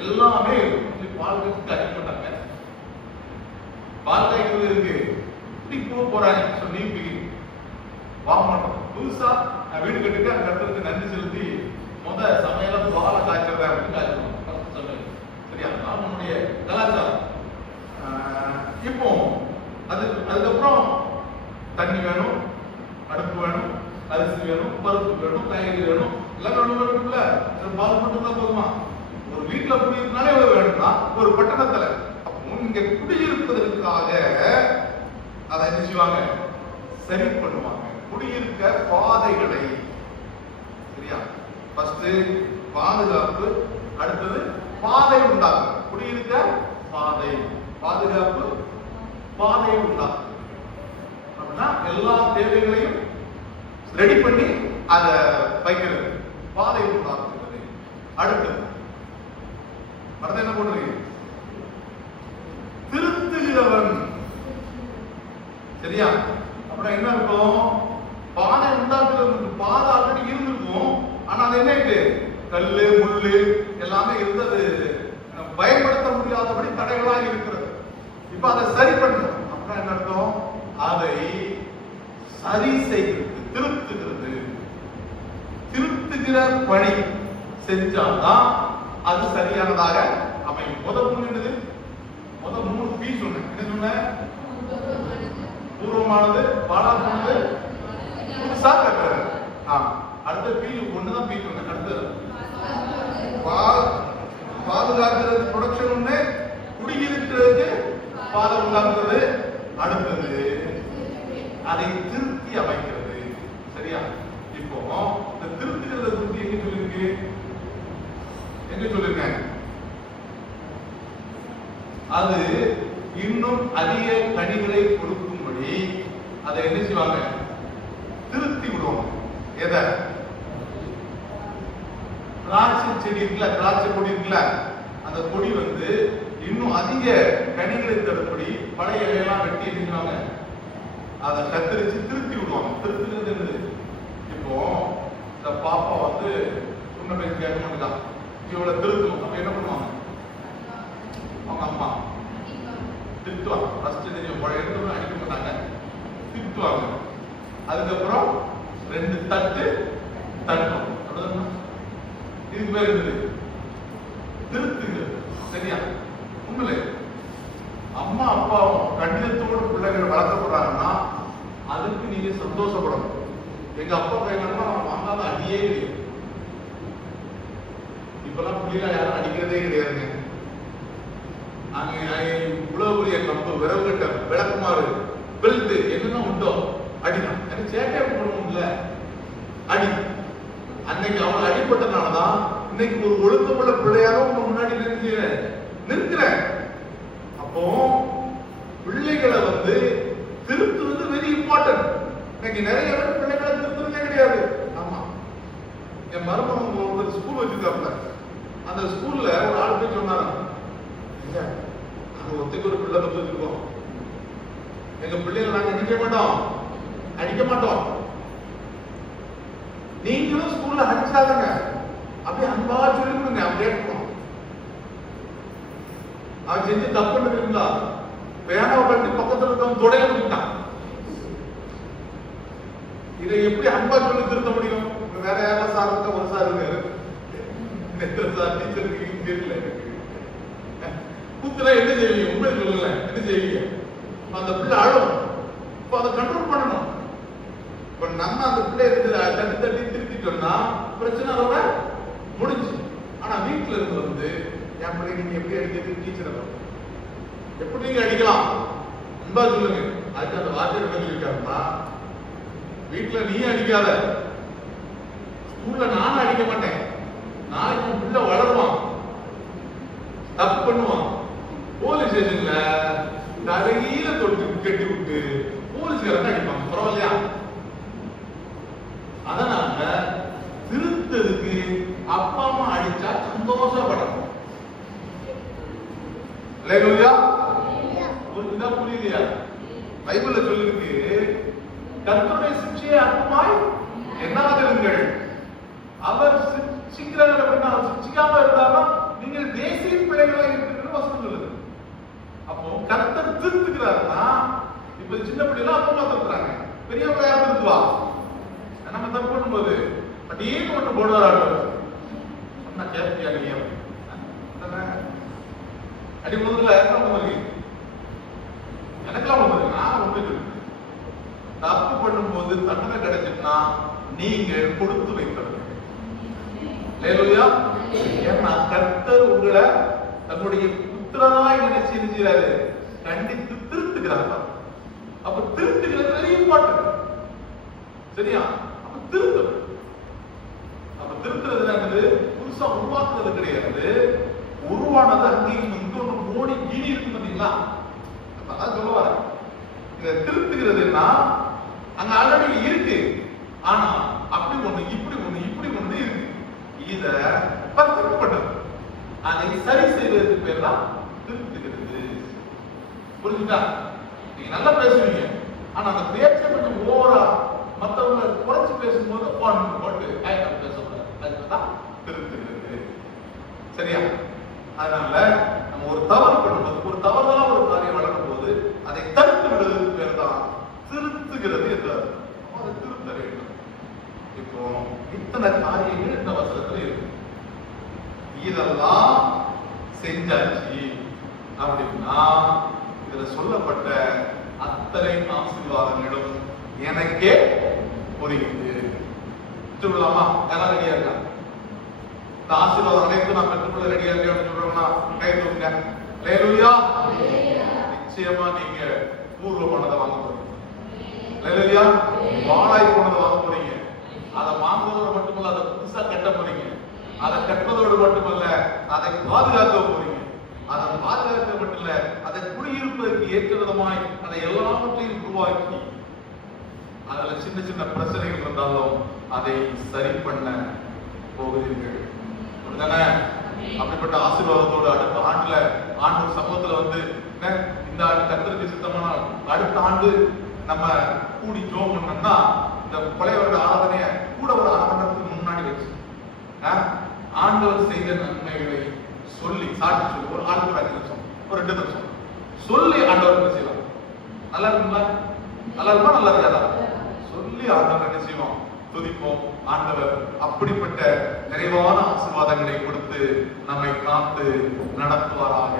எல்லாமே பால் காய்க்க மாட்டாங்க. பால் காய்க்கிறது இருக்கு. இப்படி போறாங்க சொல்லி வாங்க மாட்டோம். புதுசா நான் வீடு கட்டிட்டு அந்த இடத்துக்கு நன்றி செலுத்தி சமையல பாலை காய்ச்சறத அப்படின்னு காய்ச்சணும் சமையல். சரியா? நம்மளுடைய கலாச்சாரம். இப்போ அதுக்கப்புறம் தண்ணி வேணும், அடுப்பு வேணும், அரிசி வேணும், பருப்பு வேணும், காய்கறி வேணும், எல்லாம் வேணும்ல. பால் மட்டும் தான் போதுமா? ஒரு வீட்டுல குடியிருந்தாலே எவ்வளவு வேணும்னா ஒரு பட்டணத்துல. அப்போ இங்க குடியிருப்பதற்காக அதை என்ன செய்வாங்க? சரி பண்ணுவாங்க. குடியிருக்க பாதைகளை. சரியா? ஃபர்ஸ்ட் பாதுகாப்பு, அடுத்தது பாதை உண்டாக்கும். குடியிருக்க பாதை, பாதுகாப்பு, பாதை உண்டாக்கும். அப்படின்னா எல்லா தேவைகளையும் ரெடி பண்ணி அதை வைக்கிறது, பாதை உண்டாக்குறது. அடுத்து என்ன பண்றீங்க? திருத்துகிறவன். சரியா? அப்படின்னா என்ன இருக்கும்? பாதை உண்டாக்குறது. பாதை ஆல்ரெடி இருந்திருக்கும், ஆனா அது என்ன இருக்கு? கல்லு, முள்ளு எல்லாமே இருந்தது, பயன்படுத்த முடியாதபடி தடைகளாக இருக்கிறது. இப்ப அதை சரி பண்ணணும். அப்படின்னா என்ன அர்த்தம்? அதை சரி செய்கிறது, திருத்துகிறது. திருத்துகிற பணி செஞ்சால்தான் அது சரியானதாக அமையும். முதல் 3 பி சொன்னேன். என்ன சொன்னேன்? பூர்வமானது, பாழாமானது, புதுசா கட்டுறது. அடுத்த பி ஒண்ணுதான் பி சொன்னேன். அடுத்தது பாதுகாக்கிறது, ப்ரொடக்ஷன் ஒண்ணு, குடியிருக்கிறதுக்கு பாதை உண்டாக்குறது. அடுத்தது அதை திருத்தி அமைக்கிறது. சரியா? இப்போ இந்த திருத்துகிறத பத்தி எங்க சொல்லிருக்க? அது இன்னும் அதிக கனிகளை கொடுக்கும்படி அதை என்ன செய்வாங்க? திருத்தி விடுவோம். எதை? திராட்சை செடி இருக்குல்ல, திராட்சை கொடி இருக்குல்ல, அந்த கொடி இன்னும் அதிக கனிகளை தரும்படி பழைய இலையெல்லாம் வெட்டி எடுத்துவாங்க, அதை கத்தரிச்சு திருத்தி விடுவாங்க. திருத்துறது இப்போ இந்த பாப்பா சொன்ன பேச்சு கேட்க மாட்டேங்கான், இவளை திருத்தணும். அப்ப என்ன பண்ணுவாங்க? அவங்க அம்மா திட்டுவாங்க. ஃபர்ஸ்ட் எடுத்து அடிக்க மாட்டாங்க, திட்டுவாங்க. அதுக்கப்புறம் 2 தட்டு தட்டும். இதுக்கு பேர் இருந்தது திருத்துங்க. சரியா? உண்மையிலே அம்மா அப்பாவும் கண்டிதத்தோடு பிள்ளைகள் வளர்க்கப்படுறாங்கன்னா அதுக்கு நீங்க சந்தோஷப்படணும். எங்க அப்பா பையனா வாங்காத அடியே கிடையாது. இப்பெல்லாம் பிள்ளைகள் யாரும் அடிக்கிறதே கிடையாதுங்க. இவ்வளவு பெரிய கம்பு, விரவு கட்ட, விளக்குமாறு, பெல்ட் என்னென்ன உண்டோ அடிதான். எனக்கு சேட்டையை போடணும்ல, அடி. அன்னைக்கு அவன் அடிப்பட்டனாலதான் இன்னைக்கு ஒரு ஒழுக்கமுள்ள பிள்ளையாக உங்க முன்னாடி நிற்கிறேன். அப்போ பிள்ளைகளை திருத்துவது வெரி இம்பார்ட்டன்ட். இன்னைக்கு நிறைய பேர் பிள்ளைகளை திருத்துறதே கிடையாது. ஆமா, என் மருமகன் ஒரு ஸ்கூல் வச்சிருக்காப்ல, அந்த ஸ்கூல்ல ஒரு ஆள் போய் சொன்னாங்க, நாங்க ஒத்தைக்கு ஒரு பிள்ளை பத்து வச்சிருக்கோம், எங்க பிள்ளைகளை நாங்க அடிக்க மாட்டோம், நீங்களும் ஸ்கூல்ல அடிச்சாதங்க, அப்படியே அன்பா சொல்லி கொடுங்க. அப்படியே அவன் செஞ்சு தப்புன்னு இருந்தா பேனாவை கட்டி பக்கத்துல இருக்கவன் தொடைய முடிட்டான். இதை எப்படி அன்பா சொல்லி திருத்த முடியும்? வேற யாராவது சார் இருந்தா ஒரு சார் இருக்காரு, சார் டீச்சருக்கு தெரியல. கூத்துல என்ன செய்வீங்க? உண்மை சொல்லல, என்ன செய்வீங்க? அந்த பிள்ளை அழும். இப்ப அதை கண்ட்ரோல் பண்ணணும். இப்ப நம்ம அந்த பிள்ளை தட்டி தட்டி திருத்திட்டோம்னா பிரச்சனை அதோட முடிஞ்சு. ஆனா வீட்டுல இருந்து என் பிள்ளை நீங்க எப்படி அடிக்கிறது? டீச்சர் எப்படி நீங்க அடிக்கலாம்? அன்பா சொல்லுங்க. அதுக்கு அந்த வாத்தியார் என்ன சொல்லியிருக்காருன்னா, வீட்டுல நீ அடிக்காத, ஸ்கூல்ல நானும் அடிக்க மாட்டேன், நாளைக்கு உன் பிள்ளை வளருவான், தப்பு பண்ணுவான், போலீஸ் ஸ்டேஷன்ல தலையில தொட்டு கட்டி விட்டு போலீஸ்காரங்க அடிப்பாங்க, பரவாயில்லையா? அதனால திருத்ததுக்கு அப்பா அம்மா அடிச்சா சந்தோஷப்படணும். புரியுதியா? பைபிள்ல சொல்லிருக்கு, கர்த்தருடைய சிக்ஷையை அற்பமாய் எண்ணாதிருங்கள், அவர் சிக்கிறார் அப்படின்னா அவர் சிக்ஷிக்காம இருந்தாலும் நீங்கள் தேசிய பிள்ளைகளாக இருக்கிறது வசனம் சொல்லுது. அப்போ கர்த்தர் திருத்துக்கிறாருன்னா, இப்ப சின்ன பிள்ளைலாம் அப்பா அம்மா திருத்துறாங்க, பெரியவங்க யார் திருத்துவா? நம்ம தப்பு பண்ணும்போது அப்படியே ஒன்று போடுவார், கேப்பியா நீங்க அடி முதல்ல எனக்கெல்லாம் நான் ஒன்று தப்பு பண்ணும்போது தண்டனை கிடைச்சிட்டுனா நீங்க கொடுத்து வைக்கிறது. ஏன்னா கர்த்தர் உங்களை தன்னுடைய புத்திரனாய் நினைச்சு இருக்கிறாரு, கண்டித்து திருத்துகிறார். அப்ப திருத்துகிறது வெரி இம்பார்ட்டன்ட். சரியா? அப்ப திருத்தம், அப்ப திருத்துறது புதுசா உருவாக்குறது கிடையாது. உருவானது அங்கேயும் இன்னொன்று மோடி கீழி இருக்கு பாத்தீங்களா? அதான் சொல்லுவாரு, இத திருத்துகிறதுன்னா அங்க ஆல்ரெடி இருக்கு, ஆனா அப்படி ஒண்ணு இப்படி ஒண்ணு இப்படி ஒண்ணு இருக்கு, இத பத்திரப்பட்டது, அதை சரி செய்வதற்கு பேர் தான் திருத்துகிறது. புரிஞ்சுட்டா? நீங்க நல்லா பேசுவீங்க, ஆனா அந்த பேச்சை கொஞ்சம் ஓவரா மற்றவங்களை குறைச்சு பேசும்போது போட்டு பேசக்கூடாது, அதுதான் திருத்துகிறது. சரியா? அதனால நம்ம ஒரு தவறு பண்ணும்போது, ஒரு தவறுதலா ஒரு காரியம் வளரும் போது அதை தடுத்து விடுவதற்கு பேர் தான் திருத்துகிறது என்றார். இப்போ இத்தனை காரியங்கள் இந்த வசனத்துல இருக்கு. இதெல்லாம் செஞ்சாச்சு அப்படின்னா இதுல சொல்லப்பட்ட அத்தனை ஆசீர்வாதங்களும் எனக்கே புரியுது. சொல்லலாமா? யாராவது ரெடியா இருக்கா? இந்த ஆசீர்வாதம் அனைத்து நான் பெற்றுக்கொள்ள ரெடியா இருக்கேன் அப்படின்னு சொல்றோம்னா கை தூக்குங்க. அல்லேலூயா. நிச்சயமா நீங்க பூர்வமானதை வாங்க போறீங்க. அல்லேலூயா. வாழாய் போனதை வாங்க போறீங்க. அதை வாங்குவதோடு மட்டுமல்ல, அதை புதுசா கட்ட போறீங்க. அதை கட்டுவதோடு மட்டுமல்ல, அதை பாதுகாக்க போறீங்க. அதை பாதுகாக்க மட்டும் இல்ல, அதை குடியிருப்பதற்கு ஏற்ற விதமாய் அதை எல்லாவற்றையும் உருவாக்கி அதுல சின்ன சின்ன பிரச்சனைகள் இருந்தாலும் அதை சரி பண்ண போகிறீர்கள். அப்படிப்பட்ட ஆசீர்வாதத்தோடு அடுத்த ஆண்டுல ஆண்டு சமூகத்துல வந்து இந்த ஆண்டு கர்த்தருக்கு சித்தமான அடுத்த ஆண்டு நம்ம கூடி ஜோம் பண்ணோம்னா இந்த பழைய வருட ஆராதனைய கூட ஒரு அரை மணி நேரத்துக்கு முன்னாடி வச்சு ஆண்டவர் செய்த நன்மைகளை சொல்லி சாட்சி சொல்லி ஒரு 5 நிமிஷம் ஒரு 2 நிமிஷம் சொல்லி ஆண்டவர் செய்யலாம். நல்லா இருக்குங்களா? நல்லா இருக்குமா? நல்லா இருக்காதா? சொல்லி ஆண்டவர் என்ன செய்வோம்? துதிப்போம். ஆண்டவர் அப்படிப்பட்ட நிறைவான ஆசீர்வாதங்களை கொடுத்து நம்மை காத்து நடத்துவாராக.